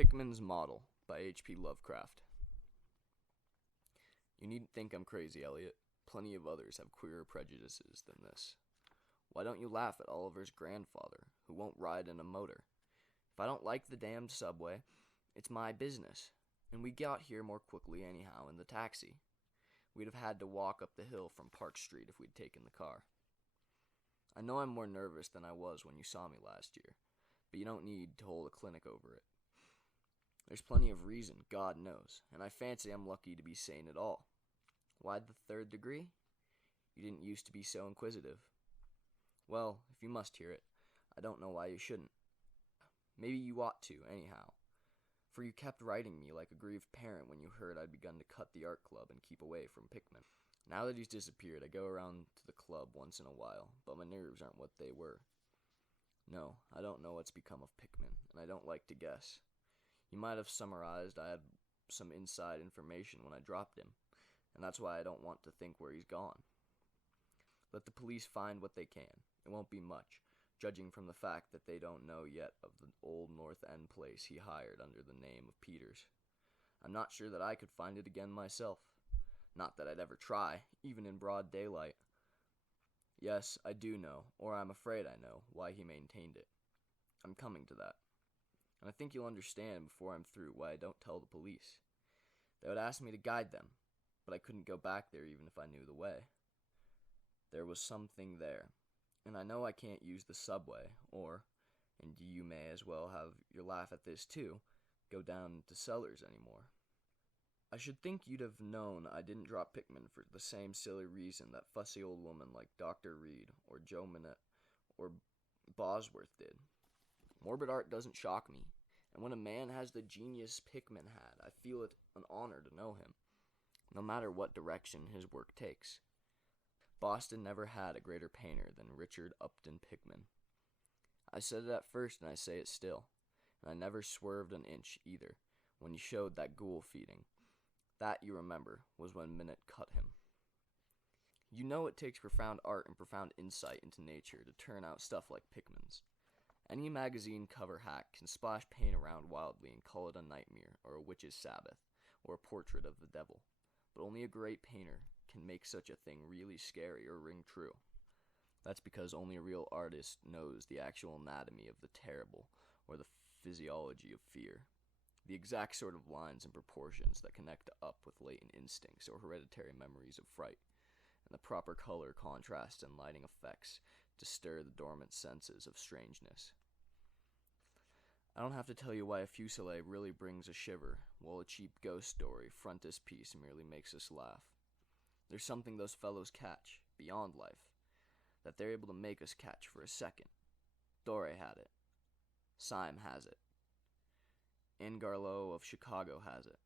Pickman's Model by H.P. Lovecraft. You needn't think I'm crazy, Elliot. Plenty of others have queerer prejudices than this. Why don't you laugh at Oliver's grandfather, who won't ride in a motor? If I don't like the damned subway, it's my business. And we got here more quickly anyhow in the taxi. We'd have had to walk up the hill from Park Street if we'd taken the car. I know I'm more nervous than I was when you saw me last year, but you don't need to hold a clinic over it. There's plenty of reason, God knows, and I fancy I'm lucky to be sane at all. Why the third degree? You didn't used to be so inquisitive. Well, if you must hear it, I don't know why you shouldn't. Maybe you ought to, anyhow, for you kept writing me like a grieved parent when you heard I'd begun to cut the art club and keep away from Pickman. Now that he's disappeared, I go around to the club once in a while, but my nerves aren't what they were. No, I don't know what's become of Pickman, and I don't like to guess. You might have summarized I had some inside information when I dropped him, and that's why I don't want to think where he's gone. Let the police find what they can. It won't be much, judging from the fact that they don't know yet of the old North End place he hired under the name of Peters. I'm not sure that I could find it again myself. Not that I'd ever try, even in broad daylight. Yes, I do know, or I'm afraid I know, why he maintained it. I'm coming to that. And I think you'll understand before I'm through why I don't tell the police. They would ask me to guide them, but I couldn't go back there even if I knew the way. There was something there, and I know I can't use the subway, or, and you may as well have your laugh at this too, go down to Sellers anymore. I should think you'd have known I didn't drop Pickman for the same silly reason that fussy old woman like Dr. Reed, or Joe Minette, or Bosworth did. Morbid art doesn't shock me, and when a man has the genius Pickman had, I feel it an honor to know him, no matter what direction his work takes. Boston never had a greater painter than Richard Upton Pickman. I said it at first, and I say it still, and I never swerved an inch either when he showed that ghoul feeding. That, you remember, was when Minette cut him. You know it takes profound art and profound insight into nature to turn out stuff like Pickman's. Any magazine cover hack can splash paint around wildly and call it a nightmare, or a witch's sabbath, or a portrait of the devil. But only a great painter can make such a thing really scary or ring true. That's because only a real artist knows the actual anatomy of the terrible, or the physiology of fear. The exact sort of lines and proportions that connect up with latent instincts or hereditary memories of fright, and the proper color contrast and lighting effects to stir the dormant senses of strangeness. I don't have to tell you why a fusillade really brings a shiver, while a cheap ghost story frontispiece merely makes us laugh. There's something those fellows catch, beyond life, that they're able to make us catch for a second. Dore had it. Syme has it. Angarlo of Chicago has it.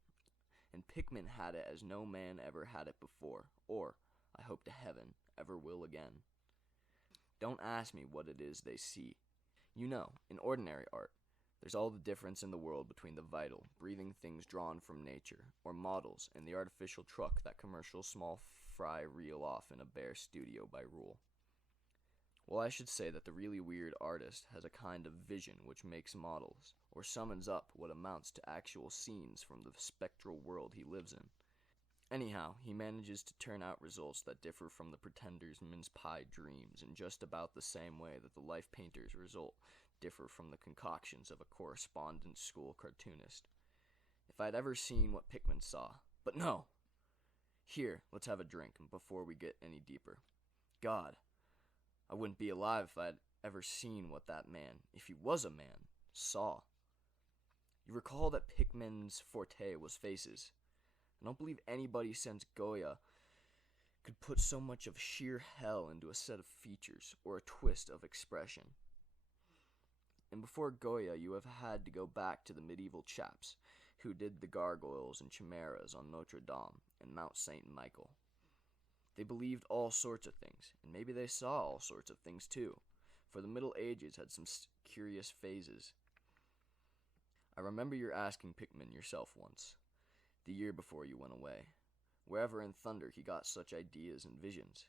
And Pickman had it as no man ever had it before, or, I hope to heaven, ever will again. Don't ask me what it is they see. You know, in ordinary art, there's all the difference in the world between the vital, breathing things drawn from nature, or models, and the artificial truck that commercial small fry reel off in a bare studio by rule. Well, I should say that the really weird artist has a kind of vision which makes models, or summons up what amounts to actual scenes from the spectral world he lives in. Anyhow, he manages to turn out results that differ from the pretender's mince-pie dreams in just about the same way that the life painter's result differ from the concoctions of a correspondence school cartoonist. If I'd ever seen what Pickman saw, but no! Here, let's have a drink before we get any deeper. God, I wouldn't be alive if I'd ever seen what that man, if he was a man, saw. You recall that Pickman's forte was faces. I don't believe anybody since Goya could put so much of sheer hell into a set of features or a twist of expression. And before Goya, you have had to go back to the medieval chaps who did the gargoyles and chimeras on Notre Dame and Mount St. Michael. They believed all sorts of things, and maybe they saw all sorts of things too, for the Middle Ages had some curious phases. I remember your asking Pickman yourself once, the year before you went away, wherever in thunder he got such ideas and visions.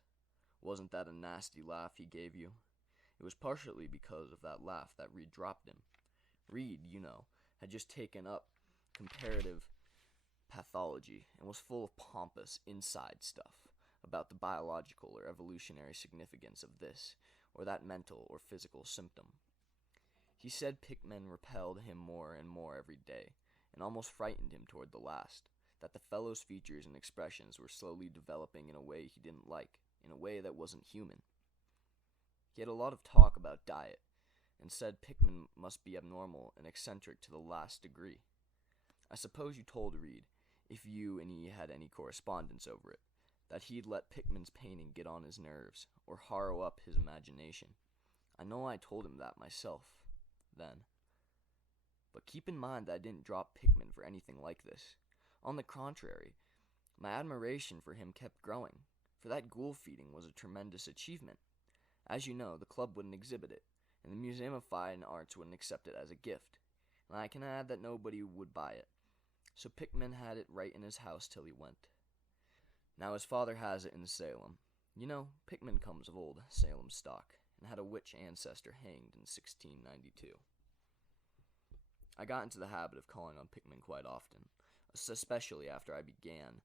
Wasn't that a nasty laugh he gave you? It was partially because of that laugh that Reed dropped him. Reed, you know, had just taken up comparative pathology and was full of pompous inside stuff about the biological or evolutionary significance of this or that mental or physical symptom. He said Pickman repelled him more and more every day, and almost frightened him toward the last, that the fellow's features and expressions were slowly developing in a way he didn't like, in a way that wasn't human. He had a lot of talk about diet, and said Pickman must be abnormal and eccentric to the last degree. I suppose you told Reed, if you and he had any correspondence over it, that he'd let Pickman's painting get on his nerves, or harrow up his imagination. I know I told him that myself, then. But keep in mind that I didn't drop Pickman for anything like this. On the contrary, my admiration for him kept growing, for that ghoul feeding was a tremendous achievement. As you know, the club wouldn't exhibit it, and the Museum of Fine Arts wouldn't accept it as a gift, and I can add that nobody would buy it. So Pickman had it right in his house till he went. Now his father has it in Salem. You know, Pickman comes of old Salem stock, and had a witch ancestor hanged in 1692. I got into the habit of calling on Pickman quite often, especially after I began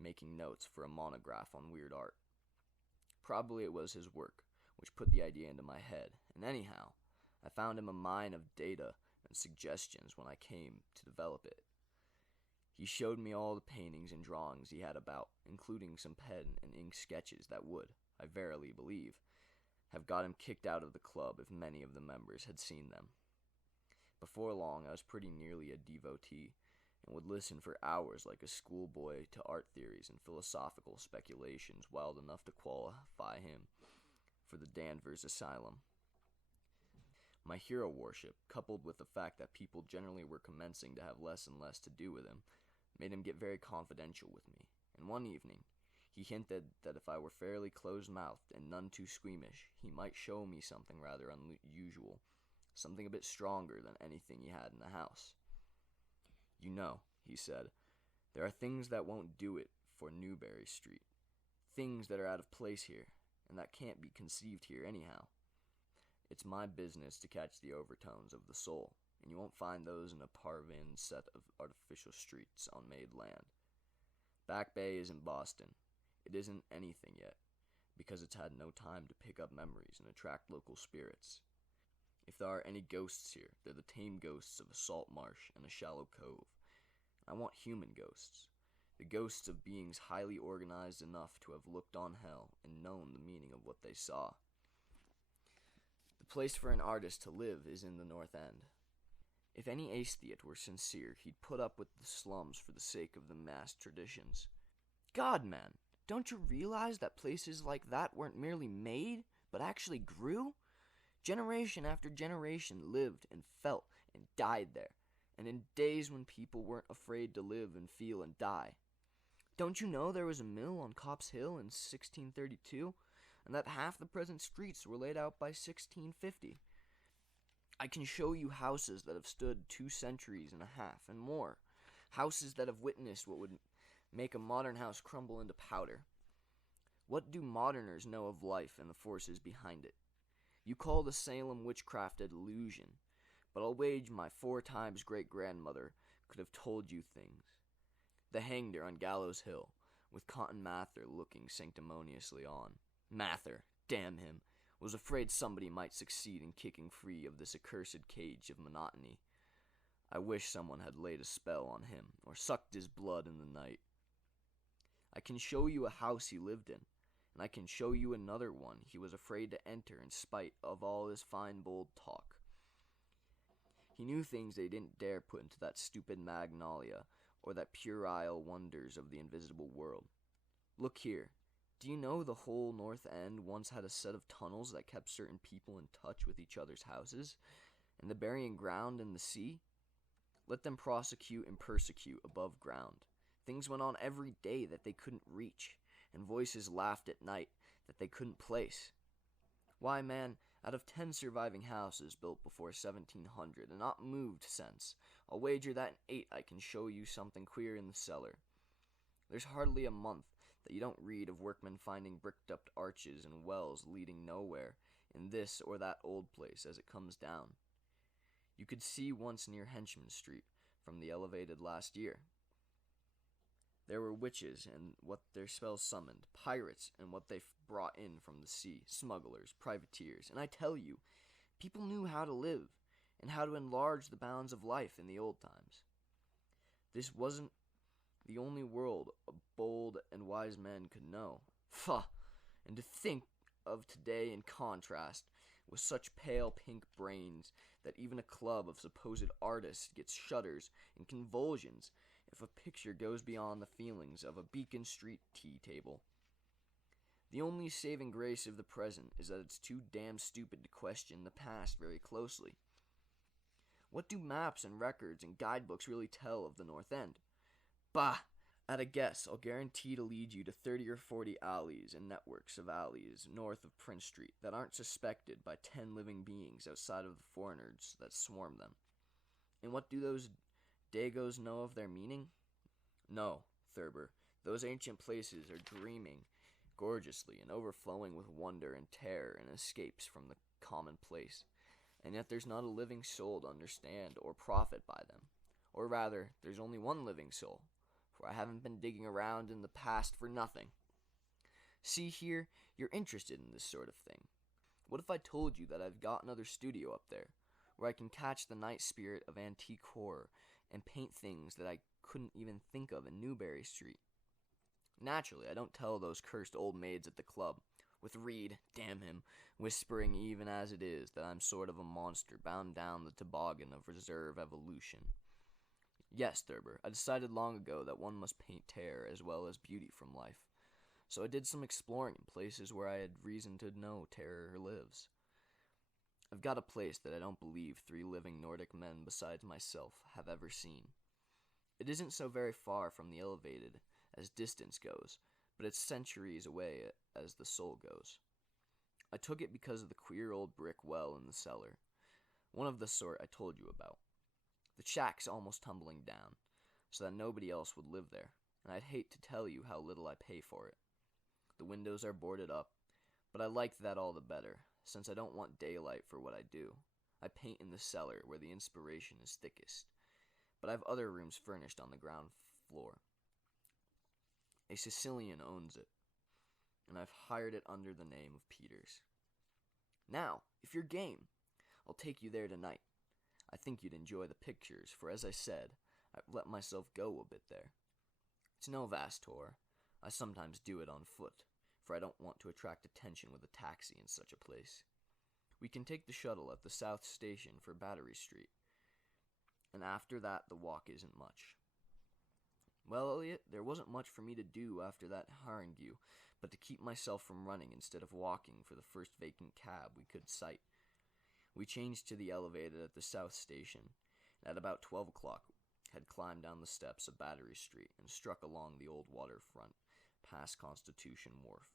making notes for a monograph on weird art. Probably it was his work which put the idea into my head, and anyhow, I found him a mine of data and suggestions when I came to develop it. He showed me all the paintings and drawings he had about, including some pen and ink sketches that would, I verily believe, have got him kicked out of the club if many of the members had seen them. Before long, I was pretty nearly a devotee, and would listen for hours like a schoolboy to art theories and philosophical speculations wild enough to qualify him for the Danvers Asylum. My hero worship, coupled with the fact that people generally were commencing to have less and less to do with him, made him get very confidential with me, and one evening he hinted that if I were fairly close-mouthed and none too squeamish, he might show me something rather unusual, something a bit stronger than anything he had in the house. You know, he said, there are things that won't do it for Newberry Street, things that are out of place here, and that can't be conceived here anyhow. It's my business to catch the overtones of the soul, and you won't find those in a Parvin set of artificial streets on made land. Back Bay is in Boston. It isn't anything yet, because it's had no time to pick up memories and attract local spirits. If there are any ghosts here, they're the tame ghosts of a salt marsh and a shallow cove. I want human ghosts, the ghosts of beings highly organized enough to have looked on hell and known the meaning of what they saw. The place for an artist to live is in the North End. If any aesthete were sincere, he'd put up with the slums for the sake of the massed traditions. God, man, don't you realize that places like that weren't merely made, but actually grew? Generation after generation lived and felt and died there, and in days when people weren't afraid to live and feel and die. Don't you know there was a mill on Copp's Hill in 1632, and that half the present streets were laid out by 1650? I can show you houses that have stood 2 centuries and a half and more, houses that have witnessed what would make a modern house crumble into powder. What do moderners know of life and the forces behind it? You call the Salem witchcraft a delusion, but I'll wager my 4 times great-grandmother could have told you things. They hanged her on Gallows Hill, with Cotton Mather looking sanctimoniously on. Mather, damn him, was afraid somebody might succeed in kicking free of this accursed cage of monotony. I wish someone had laid a spell on him, or sucked his blood in the night. I can show you a house he lived in, and I can show you another one he was afraid to enter in spite of all his fine bold talk. He knew things they didn't dare put into that stupid Magnolia, or that puerile wonders of the invisible world. Look here. Do you know the whole North End once had a set of tunnels that kept certain people in touch with each other's houses, and the burying ground in the sea? Let them prosecute and persecute above ground. Things went on every day that they couldn't reach, and voices laughed at night that they couldn't place. Why, man, out of 10 surviving houses built before 1700 and not moved since, I'll wager that in 8 I can show you something queer in the cellar. There's hardly a month that you don't read of workmen finding bricked-up arches and wells leading nowhere in this or that old place as it comes down. You could see once near Henchman Street from the elevated last year. There were witches and what their spells summoned, pirates and what they brought in from the sea, smugglers, privateers, and I tell you, people knew how to live and how to enlarge the bounds of life in the old times. This wasn't the only world bold and wise men could know. Pho! And to think of today in contrast, with such pale pink brains that even a club of supposed artists gets shudders and convulsions if a picture goes beyond the feelings of a Beacon Street tea table. The only saving grace of the present is that it's too damn stupid to question the past very closely. What do maps and records and guidebooks really tell of the North End? Bah! At a guess, I'll guarantee to lead you to 30 or 40 alleys and networks of alleys north of Prince Street that aren't suspected by 10 living beings outside of the foreigners that swarm them. And what do those Dagos know of their meaning? No, Thurber, those ancient places are dreaming gorgeously and overflowing with wonder and terror and escapes from the commonplace, and yet there's not a living soul to understand or profit by them. Or rather, there's only one living soul, for I haven't been digging around in the past for nothing. See here, you're interested in this sort of thing. What if I told you that I've got another studio up there, where I can catch the night spirit of antique horror and paint things that I couldn't even think of in Newbury Street? Naturally, I don't tell those cursed old maids at the club, with Reed, damn him, whispering even as it is that I'm sort of a monster bound down the toboggan of reserve evolution. Yes, Thurber, I decided long ago that one must paint terror as well as beauty from life, so I did some exploring in places where I had reason to know terror lives. I've got a place that I don't believe 3 living Nordic men besides myself have ever seen. It isn't so very far from the elevated as distance goes, but it's centuries away as the soul goes. I took it because of the queer old brick well in the cellar, one of the sort I told you about. The shack's almost tumbling down, so that nobody else would live there, and I'd hate to tell you how little I pay for it. The windows are boarded up, but I like that all the better, since I don't want daylight for what I do. I paint in the cellar where the inspiration is thickest, but I have other rooms furnished on the ground floor. A Sicilian owns it, and I've hired it under the name of Peters. Now, if you're game, I'll take you there tonight. I think you'd enjoy the pictures, for as I said, I've let myself go a bit there. It's no vast tour. I sometimes do it on foot, for I don't want to attract attention with a taxi in such a place. We can take the shuttle at the South Station for Battery Street, and after that the walk isn't much. Well, Elliot, there wasn't much for me to do after that harangue, but to keep myself from running instead of walking for the first vacant cab we could sight. We changed to the elevated at the South Station, and at about 12 o'clock had climbed down the steps of Battery Street and struck along the old waterfront past Constitution Wharf.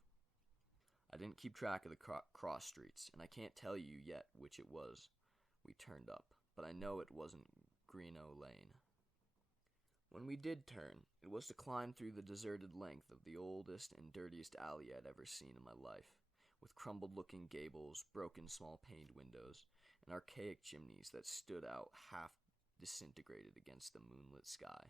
I didn't keep track of the cross streets, and I can't tell you yet which it was we turned up, but I know it wasn't Greenough Lane. When we did turn, it was to climb through the deserted length of the oldest and dirtiest alley I'd ever seen in my life, with crumbled-looking gables, broken small-paned windows, and archaic chimneys that stood out half disintegrated against the moonlit sky.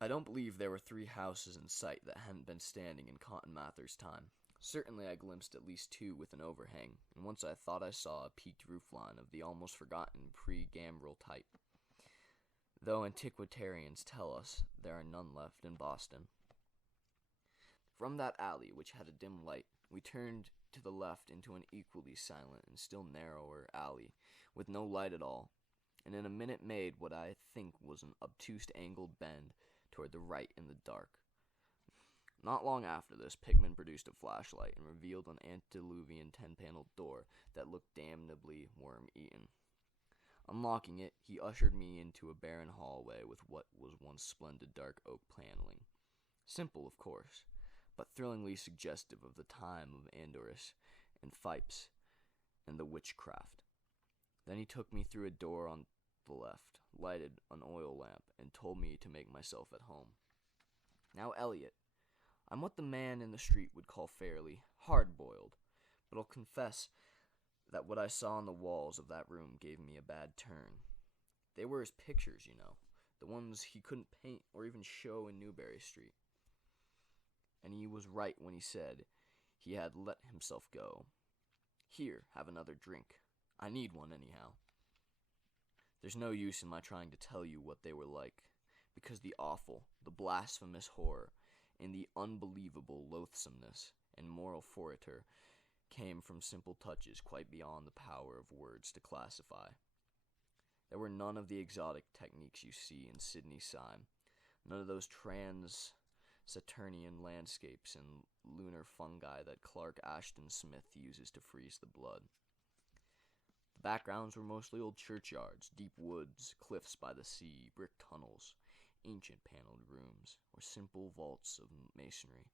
I don't believe there were 3 houses in sight that hadn't been standing in Cotton Mather's time. Certainly I glimpsed at least 2 with an overhang, and once I thought I saw a peaked roofline of the almost forgotten pre-gambrel type, though antiquarians tell us there are none left in Boston. From that alley, which had a dim light, we turned to the left into an equally silent and still narrower alley, with no light at all, and in a minute made what I think was an obtuse angled bend toward the right in the dark. Not long after this, Pickman produced a flashlight and revealed an antediluvian 10-paneled door that looked damnably worm-eaten. Unlocking it, he ushered me into a barren hallway with what was once splendid dark oak paneling. Simple, of course, but thrillingly suggestive of the time of Andorus and Phipes and the witchcraft. Then he took me through a door on the left, lighted an oil lamp, and told me to make myself at home. Now, Elliot, I'm what the man in the street would call fairly hard-boiled, but I'll confess that what I saw on the walls of that room gave me a bad turn. They were his pictures, you know, the ones he couldn't paint or even show in Newbury Street. And he was right when he said he had let himself go. Here, have another drink. I need one anyhow. There's no use in my trying to tell you what they were like, because the awful, the blasphemous horror, and the unbelievable loathsomeness and moral fortiter came from simple touches quite beyond the power of words to classify. There were none of the exotic techniques you see in Sydney Sime, none of those trans-Saturnian landscapes and lunar fungi that Clark Ashton Smith uses to freeze the blood. The backgrounds were mostly old churchyards, deep woods, cliffs by the sea, brick tunnels, ancient paneled rooms, or simple vaults of masonry.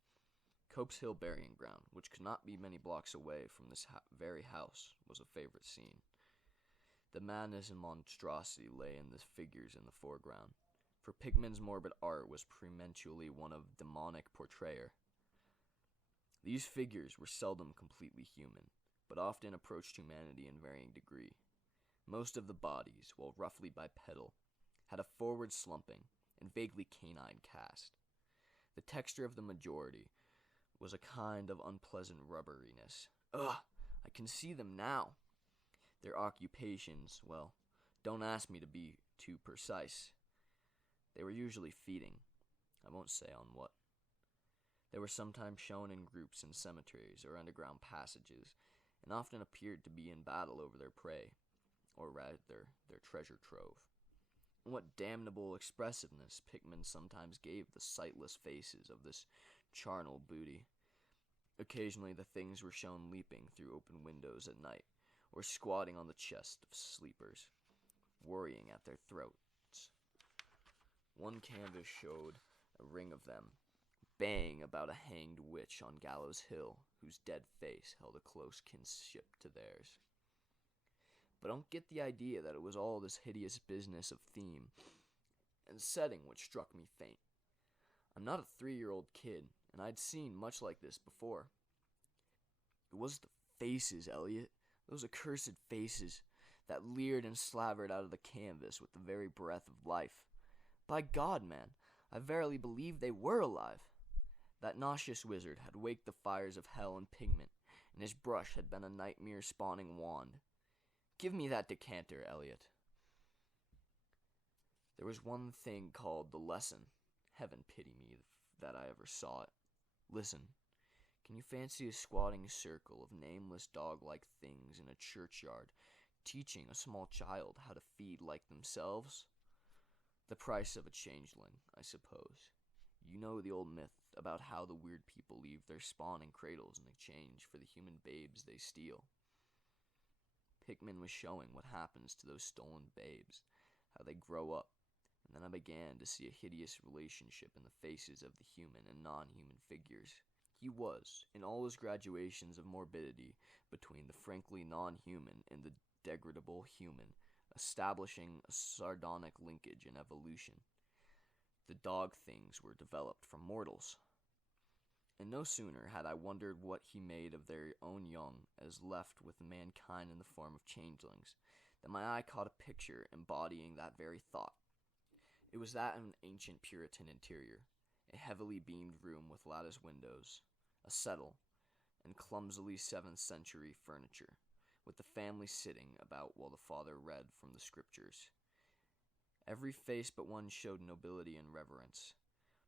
Cope's Hill burying ground, which could not be many blocks away from this very house, was a favorite scene. The madness and monstrosity lay in the figures in the foreground, for Pickman's morbid art was prematurely one of demonic portrayal. These figures were seldom completely human, but often approached humanity in varying degree. Most of the bodies, while roughly bipedal, had a forward slumping and vaguely canine cast. The texture of the majority was a kind of unpleasant rubberiness. Ugh, I can see them now. Their occupations, well, don't ask me to be too precise. They were usually feeding. I won't say on what. They were sometimes shown in groups in cemeteries or underground passages, and often appeared to be in battle over their prey, or rather, their treasure trove. And what damnable expressiveness Pickman sometimes gave the sightless faces of this charnel booty. Occasionally the things were shown leaping through open windows at night, or squatting on the chest of sleepers, worrying at their throats. One canvas showed a ring of them, baying about a hanged witch on Gallows Hill, whose dead face held a close kinship to theirs. But don't get the idea that it was all this hideous business of theme and setting which struck me faint. I'm not a 3-year-old kid, and I'd seen much like this before. It was the faces, Elliot, those accursed faces that leered and slavered out of the canvas with the very breath of life. By God, man, I verily believe they were alive. That nauseous wizard had waked the fires of hell in pigment, and his brush had been a nightmare-spawning wand. Give me that decanter, Elliot. There was one thing called the lesson. Heaven pity me that I ever saw it. Listen. Can you fancy a squatting circle of nameless dog-like things in a churchyard, teaching a small child how to feed like themselves? The price of a changeling, I suppose. You know the old myth about how the weird people leave their spawn in cradles in exchange for the human babes they steal. Pickman was showing what happens to those stolen babes, how they grow up, and then I began to see a hideous relationship in the faces of the human and non-human figures. He was, in all his graduations of morbidity, between the frankly non-human and the degradable human, establishing a sardonic linkage in evolution. The dog things were developed from mortals. And no sooner had I wondered what he made of their own young as left with mankind in the form of changelings, than my eye caught a picture embodying that very thought. It was that of an ancient Puritan interior, a heavily beamed room with lattice windows, a settle, and clumsily 7th century furniture, with the family sitting about while the father read from the scriptures. Every face but one showed nobility and reverence,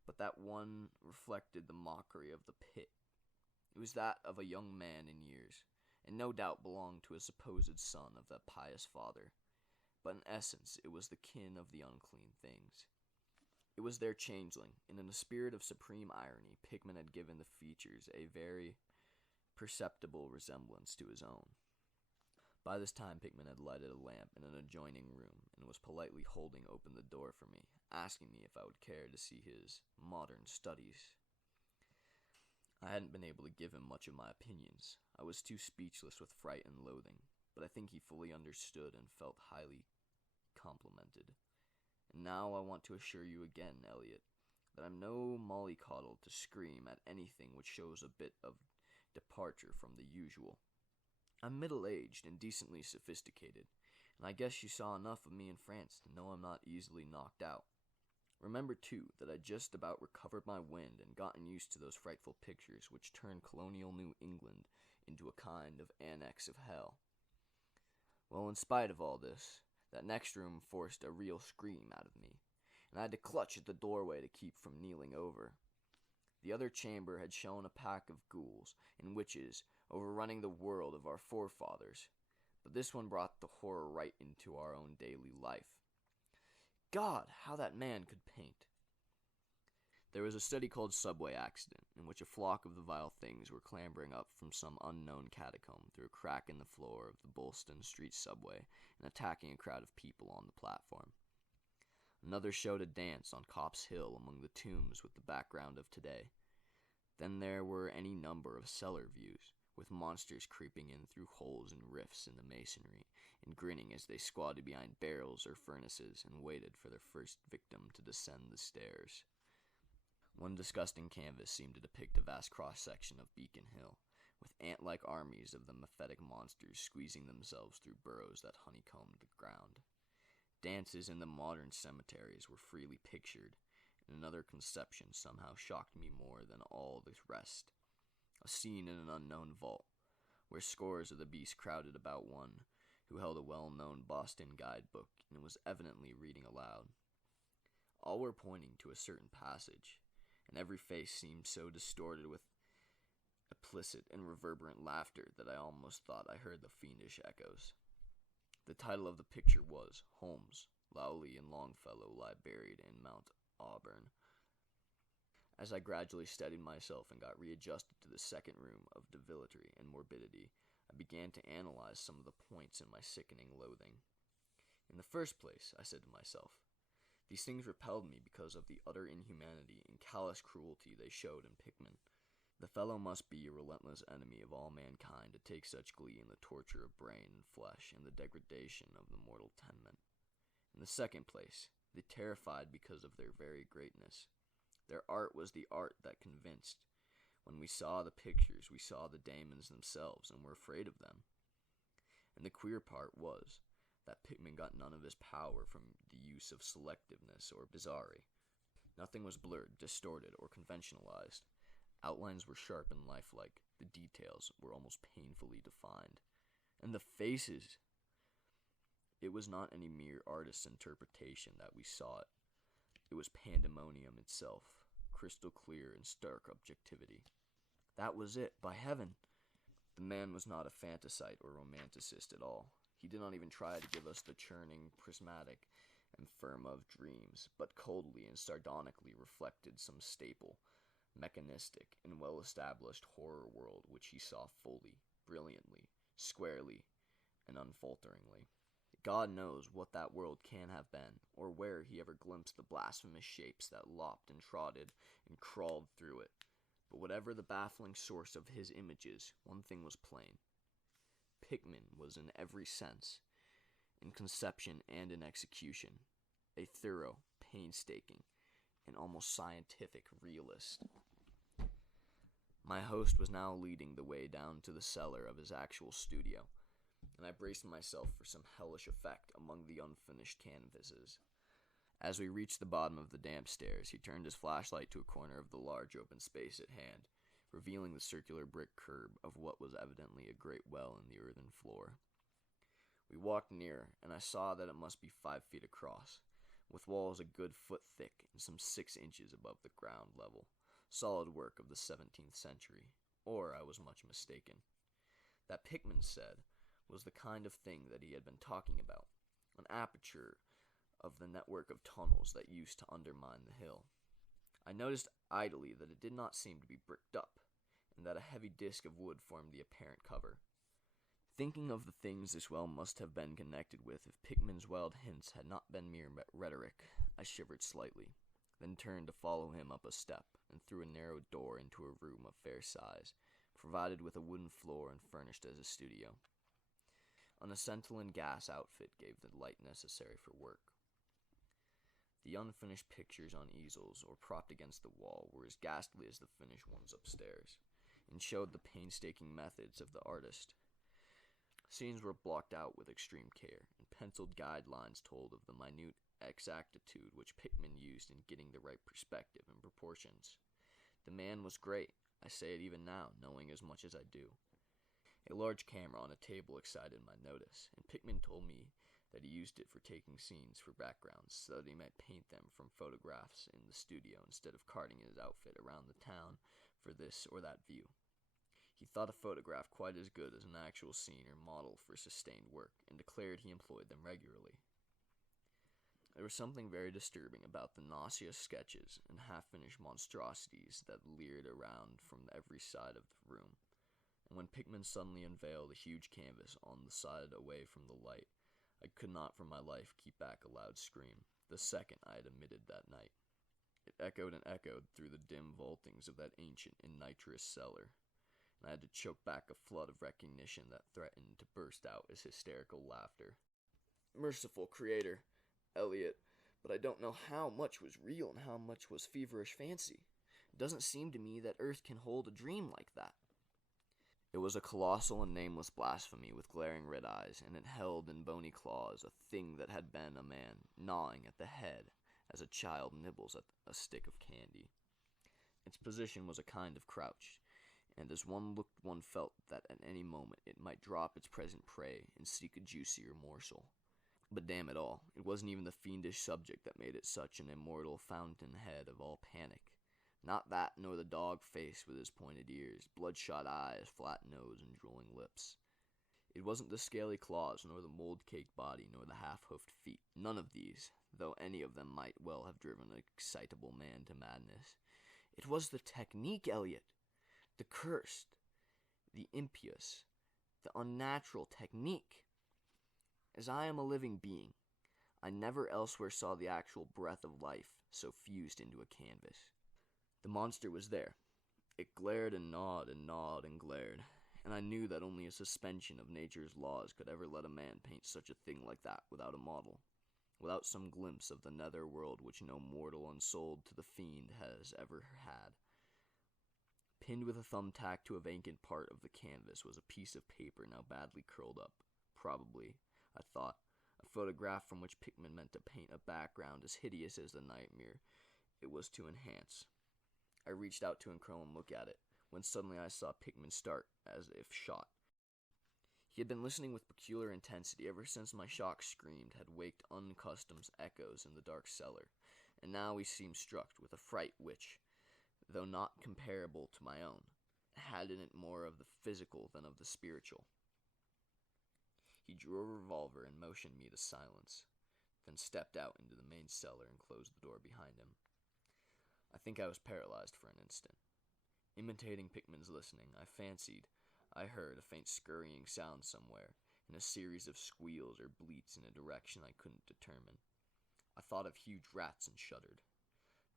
but that one reflected the mockery of the pit. It was that of a young man in years, and no doubt belonged to a supposed son of that pious father, but in essence it was the kin of the unclean things. It was their changeling, and in a spirit of supreme irony, Pickman had given the features a very perceptible resemblance to his own. By this time, Pickman had lighted a lamp in an adjoining room, and was politely holding open the door for me, asking me if I would care to see his modern studies. I hadn't been able to give him much of my opinions. I was too speechless with fright and loathing, but I think he fully understood and felt highly complimented. And now I want to assure you again, Elliot, that I'm no mollycoddle to scream at anything which shows a bit of departure from the usual. I'm middle-aged and decently sophisticated, and I guess you saw enough of me in France to know I'm not easily knocked out. Remember, too, that I just about recovered my wind and gotten used to those frightful pictures which turned colonial New England into a kind of annex of hell. Well, in spite of all this, that next room forced a real scream out of me, and I had to clutch at the doorway to keep from kneeling over. The other chamber had shown a pack of ghouls and witches overrunning the world of our forefathers, but this one brought the horror right into our own daily life. God, how that man could paint! There was a study called Subway Accident, in which a flock of the vile things were clambering up from some unknown catacomb through a crack in the floor of the Boylston Street subway and attacking a crowd of people on the platform. Another showed a dance on Copp's Hill among the tombs with the background of today. Then there were any number of cellar views, with monsters creeping in through holes and rifts in the masonry, and grinning as they squatted behind barrels or furnaces and waited for their first victim to descend the stairs. One disgusting canvas seemed to depict a vast cross-section of Beacon Hill, with ant-like armies of the mephitic monsters squeezing themselves through burrows that honeycombed the ground. Dances in the modern cemeteries were freely pictured, and another conception somehow shocked me more than all the rest. A scene in an unknown vault, where scores of the beasts crowded about one who held a well-known Boston guidebook and was evidently reading aloud. All were pointing to a certain passage, and every face seemed so distorted with implicit and reverberant laughter that I almost thought I heard the fiendish echoes. The title of the picture was Holmes, Lowley, and Longfellow Lie Buried in Mount Auburn. As I gradually steadied myself and got readjusted to the second room of debility and morbidity, I began to analyze some of the points in my sickening loathing. In the first place, I said to myself, these things repelled me because of the utter inhumanity and callous cruelty they showed in Pickman. The fellow must be a relentless enemy of all mankind to take such glee in the torture of brain and flesh and the degradation of the mortal tenement. In the second place, they terrified because of their very greatness. Their art was the art that convinced. When we saw the pictures, we saw the daemons themselves and were afraid of them. And the queer part was that Pickman got none of his power from the use of selectiveness or bizarrerie. Nothing was blurred, distorted, or conventionalized. Outlines were sharp and lifelike. The details were almost painfully defined. And the faces! It was not any mere artist's interpretation that we saw it. It was pandemonium itself, crystal clear and stark objectivity. That was it, by heaven! The man was not a fantasite or romanticist at all. He did not even try to give us the churning, prismatic, and firm of dreams, but coldly and sardonically reflected some staple, mechanistic, and well-established horror world which he saw fully, brilliantly, squarely, and unfalteringly. God knows what that world can have been, or where he ever glimpsed the blasphemous shapes that lopped and trotted and crawled through it. But whatever the baffling source of his images, one thing was plain. Pickman was in every sense, in conception and in execution, a thorough, painstaking, and almost scientific realist. My host was now leading the way down to the cellar of his actual studio, and I braced myself for some hellish effect among the unfinished canvases. As we reached the bottom of the damp stairs, he turned his flashlight to a corner of the large open space at hand, revealing the circular brick curb of what was evidently a great well in the earthen floor. We walked near, and I saw that it must be 5 feet across, with walls a good foot thick and some 6 inches above the ground level, solid work of the 17th century, or I was much mistaken. That Pickman said was the kind of thing that he had been talking about, an aperture of the network of tunnels that used to undermine the hill. I noticed idly that it did not seem to be bricked up, and that a heavy disc of wood formed the apparent cover. Thinking of the things this well must have been connected with if Pickman's wild hints had not been mere rhetoric, I shivered slightly, then turned to follow him up a step, and through a narrow door into a room of fair size, provided with a wooden floor and furnished as a studio. An acetylene gas outfit gave the light necessary for work. The unfinished pictures on easels or propped against the wall were as ghastly as the finished ones upstairs, and showed the painstaking methods of the artist. Scenes were blocked out with extreme care, and penciled guidelines told of the minute exactitude which Pickman used in getting the right perspective and proportions. The man was great. I say it even now, knowing as much as I do. A large camera on a table excited my notice, and Pickman told me that he used it for taking scenes for backgrounds so that he might paint them from photographs in the studio instead of carting his outfit around the town for this or that view. He thought a photograph quite as good as an actual scene or model for sustained work, and declared he employed them regularly. There was something very disturbing about the nauseous sketches and half-finished monstrosities that leered around from every side of the room, and when Pickman suddenly unveiled a huge canvas on the side away from the light, I could not for my life keep back a loud scream, the second I had emitted that night. It echoed and echoed through the dim vaultings of that ancient and nitrous cellar, and I had to choke back a flood of recognition that threatened to burst out as hysterical laughter. Merciful Creator, Elliot, but I don't know how much was real and how much was feverish fancy. It doesn't seem to me that Earth can hold a dream like that. It was a colossal and nameless blasphemy with glaring red eyes, and it held in bony claws a thing that had been a man, gnawing at the head as a child nibbles at a stick of candy. Its position was a kind of crouch, and as one looked one felt that at any moment it might drop its present prey and seek a juicier morsel. But damn it all, it wasn't even the fiendish subject that made it such an immortal fountainhead of all panic. Not that, nor the dog face with his pointed ears, bloodshot eyes, flat nose, and drooling lips. It wasn't the scaly claws, nor the mold-caked body, nor the half-hoofed feet. None of these, though any of them might well have driven an excitable man to madness. It was the technique, Elliot. The cursed, the impious, the unnatural technique. As I am a living being, I never elsewhere saw the actual breath of life so fused into a canvas. The monster was there. It glared and gnawed and gnawed and glared, and I knew that only a suspension of nature's laws could ever let a man paint such a thing like that without a model, without some glimpse of the nether world which no mortal unsold to the fiend has ever had. Pinned with a thumbtack to a vacant part of the canvas was a piece of paper now badly curled up, probably, I thought, a photograph from which Pickman meant to paint a background as hideous as the nightmare it was to enhance. I reached out to uncurl and look at it, when suddenly I saw Pickman start, as if shot. He had been listening with peculiar intensity ever since my shock scream had waked unaccustomed echoes in the dark cellar, and now he seemed struck with a fright which, though not comparable to my own, had in it more of the physical than of the spiritual. He drew a revolver and motioned me to silence, then stepped out into the main cellar and closed the door behind him. I think I was paralyzed for an instant. Imitating Pickman's listening, I fancied I heard a faint scurrying sound somewhere, and a series of squeals or bleats in a direction I couldn't determine. I thought of huge rats and shuddered.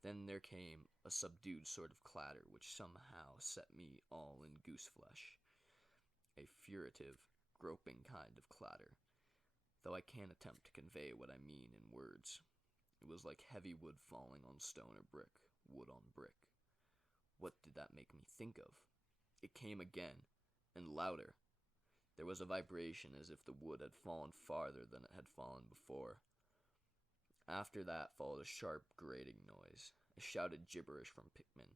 Then there came a subdued sort of clatter which somehow set me all in goose-flesh. A furtive, groping kind of clatter, though I can't attempt to convey what I mean in words. It was like heavy wood falling on stone or brick, wood on brick. What did that make me think of? It came again, and louder. There was a vibration as if the wood had fallen farther than it had fallen before. After that followed a sharp, grating noise, a shouted gibberish from Pickman,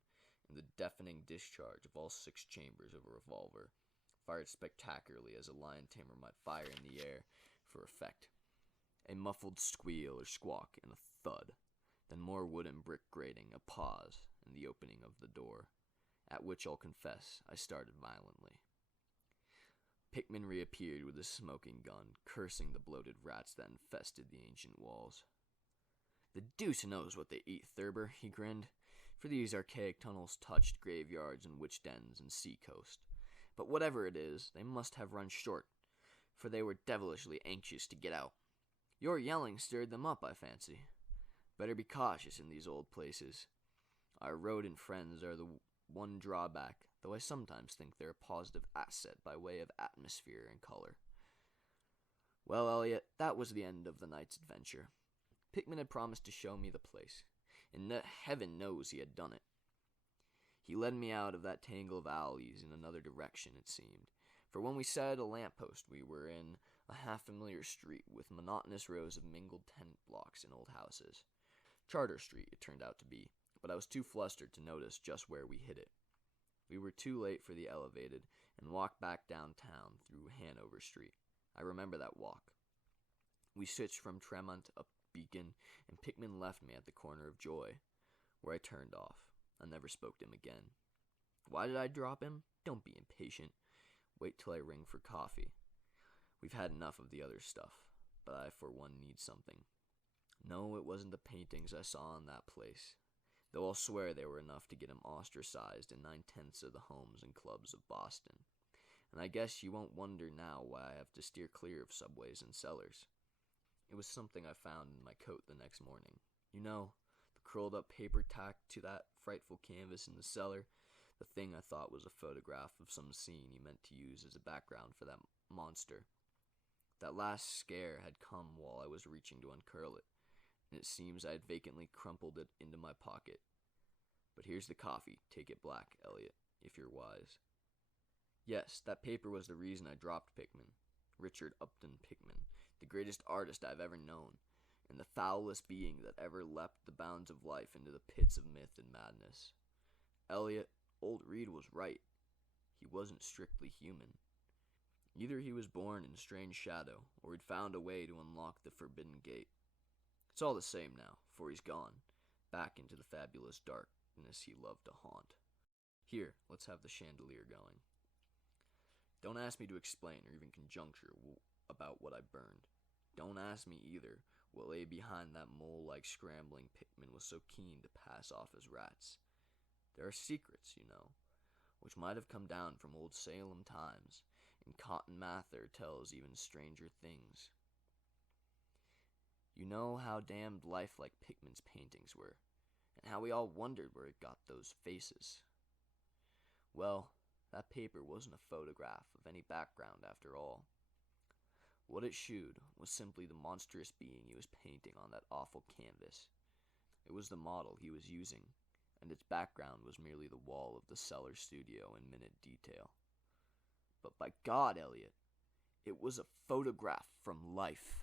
and the deafening discharge of all 6 chambers of a revolver, fired spectacularly as a lion tamer might fire in the air for effect. A muffled squeal or squawk and a thud, then more wood and brick grating, a pause, and the opening of the door, at which I'll confess I started violently. Pickman reappeared with his smoking gun, cursing the bloated rats that infested the ancient walls. "The deuce knows what they eat, Thurber," he grinned, "for these archaic tunnels touched graveyards and witch dens and sea coast. But whatever it is, they must have run short, for they were devilishly anxious to get out. Your yelling stirred them up, I fancy. Better be cautious in these old places. Our rodent friends are the one drawback, though I sometimes think they're a positive asset by way of atmosphere and color." Well, Elliot, that was the end of the night's adventure. Pickman had promised to show me the place, and heaven knows he had done it. He led me out of that tangle of alleys in another direction, it seemed, For when we sighted a lamppost, we were in a half-familiar street with monotonous rows of mingled tenant blocks and old houses. Charter Street, it turned out to be, but I was too flustered to notice just where we hit it. We were too late for the elevated and walked back downtown through Hanover Street. I remember that walk. We switched from Tremont up Beacon, and Pickman left me at the corner of Joy, where I turned off. I never spoke to him again. Why did I drop him? Don't be impatient. Wait till I ring for coffee. We've had enough of the other stuff, but I for one need something. No, it wasn't the paintings I saw in that place, though I'll swear they were enough to get him ostracized in 9/10 of the homes and clubs of Boston. And I guess you won't wonder now why I have to steer clear of subways and cellars. It was something I found in my coat the next morning. You know, the curled up paper tacked to that frightful canvas in the cellar, the thing I thought was a photograph of some scene he meant to use as a background for that monster. That last scare had come while I was reaching to uncurl it, and it seems I had vacantly crumpled it into my pocket. But here's the coffee. Take it black, Elliot, if you're wise. Yes, that paper was the reason I dropped Pickman. Richard Upton Pickman, the greatest artist I've ever known, and the foulest being that ever leapt the bounds of life into the pits of myth and madness. Elliot, old Reed was right. He wasn't strictly human. Either he was born in strange shadow, or he'd found a way to unlock the forbidden gate. It's all the same now, for he's gone, back into the fabulous darkness he loved to haunt. Here, let's have the chandelier going. Don't ask me to explain or even conjecture about what I burned. Don't ask me either what lay behind that mole-like scrambling Pickman was so keen to pass off as rats. There are secrets, you know, which might have come down from old Salem times, and Cotton Mather tells even stranger things. You know how damned lifelike Pickman's paintings were, and how we all wondered where it got those faces. Well, that paper wasn't a photograph of any background after all. What it shewed was simply the monstrous being he was painting on that awful canvas. It was the model he was using, and its background was merely the wall of the cellar studio in minute detail. But by God, Elliot, it was a photograph from life.